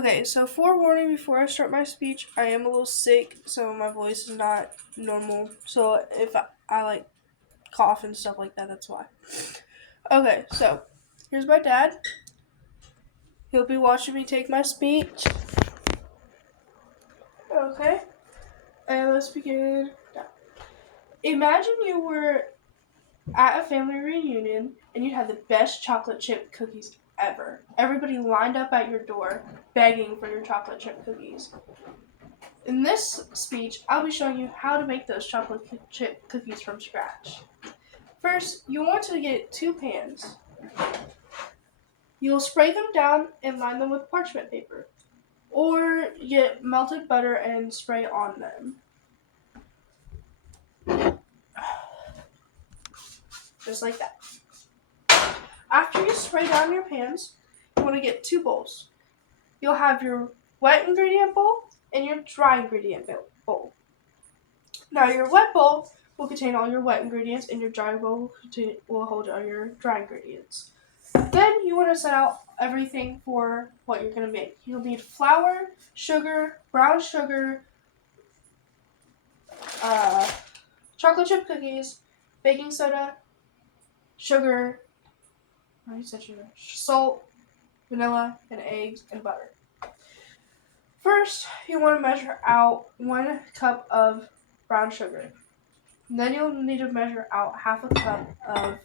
Okay, so forewarning before I start my speech, I am a little sick, so my voice is not normal. So if I like cough and stuff like that, that's why. Okay, so here's my dad. He'll be watching me take my speech. Okay, and let's begin. Imagine you were at a family reunion and you had the best chocolate chip cookies ever. Everybody lined up at your door begging for your chocolate chip cookies. In this speech, I'll be showing you how to make those chocolate chip cookies from scratch. First, you want to get 2 pans. You'll spray them down and line them with parchment paper, or get melted butter and spray on them. Just like that. After you spray down your pans, you want to get 2 bowls. You'll have your wet ingredient bowl and your dry ingredient bowl. Now, your wet bowl will contain all your wet ingredients, and your dry bowl will hold all your dry ingredients. Then you want to set out everything for what you're going to make. You'll need flour, sugar, brown sugar, chocolate chip cookies, baking soda, sugar, salt, vanilla, and eggs, and butter. First, you want to measure out 1 cup of brown sugar. Then you'll need to measure out half a cup of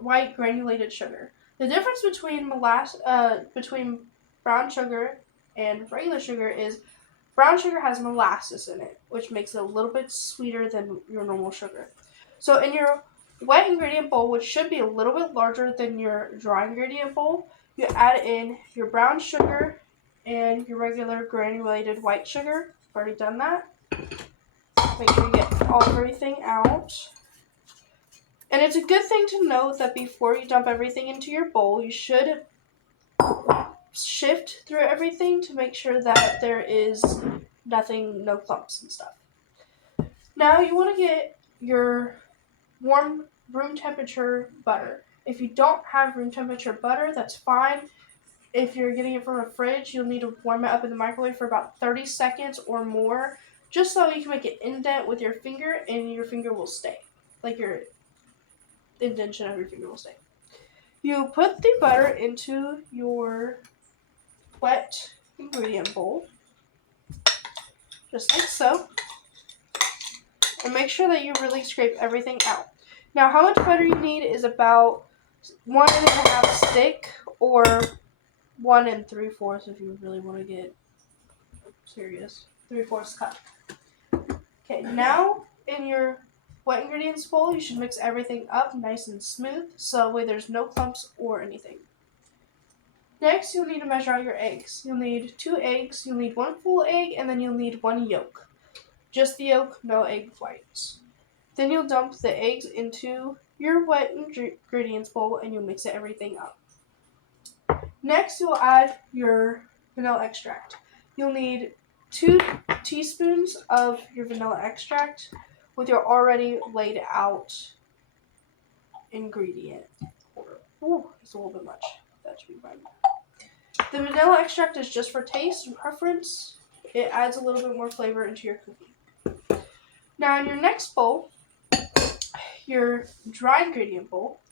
white granulated sugar. The difference between between brown sugar and regular sugar is brown sugar has molasses in it, which makes it a little bit sweeter than your normal sugar. So in your wet ingredient bowl, which should be a little bit larger than your dry ingredient bowl, you add in your brown sugar and your regular granulated white sugar. I've already done that. Make sure you get everything out. And it's a good thing to note that before you dump everything into your bowl, you should shift through everything to make sure that there is no clumps and stuff. Now you want to get your warm room temperature butter. If you don't have room temperature butter, that's fine. If you're getting it from a fridge, you'll need to warm it up in the microwave for about 30 seconds or more, just so you can make an indent with your finger and your finger will stay. Like your indentation of your finger will stay. You put the butter into your wet ingredient bowl, just like so, and make sure that you really scrape everything out. Now, how much butter you need is about 1.5 stick or 1 3/4 if you really want to get serious. 3/4 cup. Okay, now in your wet ingredients bowl, you should mix everything up nice and smooth, so that way there's no clumps or anything. Next, you'll need to measure out your eggs. You'll need 2 eggs, you'll need 1 full egg, and then you'll need 1 yolk. Just the yolk, no egg whites. Then you'll dump the eggs into your wet ingredients bowl and you'll mix everything up. Next, you'll add your vanilla extract. You'll need 2 teaspoons of your vanilla extract with your already laid out ingredient. Ooh, it's a little bit much. That should be fine. The vanilla extract is just for taste and preference. It adds a little bit more flavor into your cookie. Now in your next bowl, your dry ingredient bowl,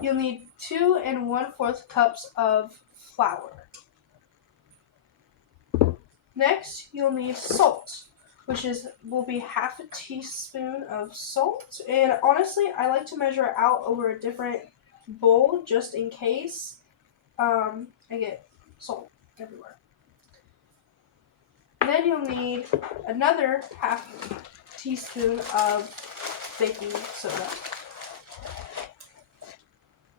you'll need 2 1/4 cups of flour. Next, you'll need salt, which will be half a teaspoon of salt. And honestly, I like to measure it out over a different bowl just in case I get salt everywhere. Then you'll need another half teaspoon of baking soda.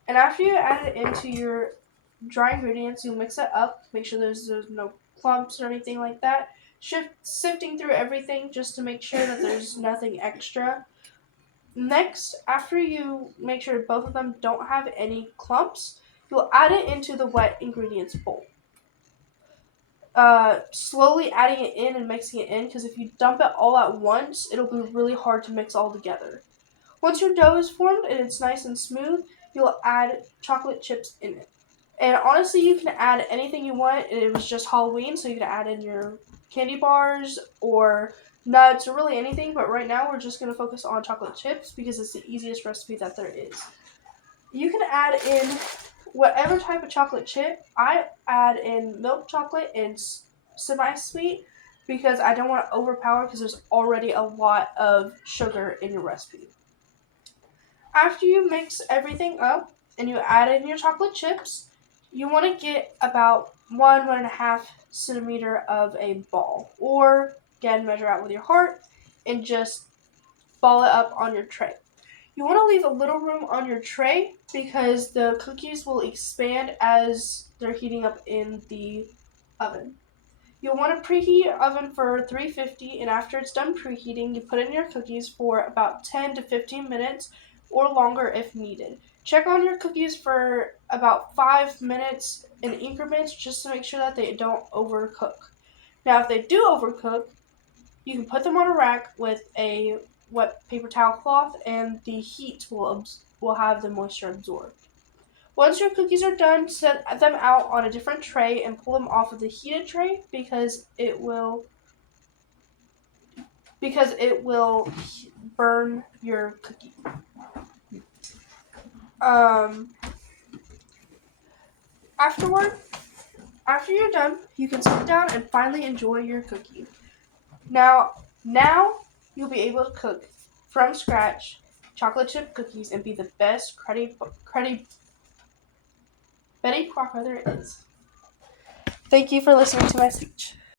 And after you add it into your dry ingredients, you'll mix it up. Make sure there's no clumps or anything like that. Sifting through everything just to make sure that there's nothing extra. Next, after you make sure both of them don't have any clumps, you'll add it into the wet ingredients bowl. Slowly adding it in and mixing it in, because if you dump it all at once, it'll be really hard to mix all together. Once your dough is formed and it's nice and smooth, you'll add chocolate chips in it. And honestly, you can add anything you want. It was just Halloween, so you can add in your candy bars or nuts or really anything. But right now, we're just going to focus on chocolate chips because it's the easiest recipe that there is. You can add in whatever type of chocolate chip. I add in milk chocolate and semi-sweet because I don't want to overpower because there's already a lot of sugar in your recipe. After you mix everything up and you add in your chocolate chips, you want to get about 1.5 centimeter of a ball. Or, again, measure out with your heart and just ball it up on your tray. You want to leave a little room on your tray because the cookies will expand as they're heating up in the oven. You'll want to preheat your oven for 350, and after it's done preheating, you put in your cookies for about 10 to 15 minutes or longer if needed. Check on your cookies for about 5 minutes in increments just to make sure that they don't overcook. Now, if they do overcook, you can put them on a rack with a wet paper towel cloth, and the heat will have the moisture absorbed. Once your cookies are done, set them out on a different tray and pull them off of the heated tray because it will burn your cookie. After you're done, you can sit down and finally enjoy your cookie. Now you'll be able to cook from scratch chocolate chip cookies and be the best Betty Crocker there is. Thank you for listening to my speech.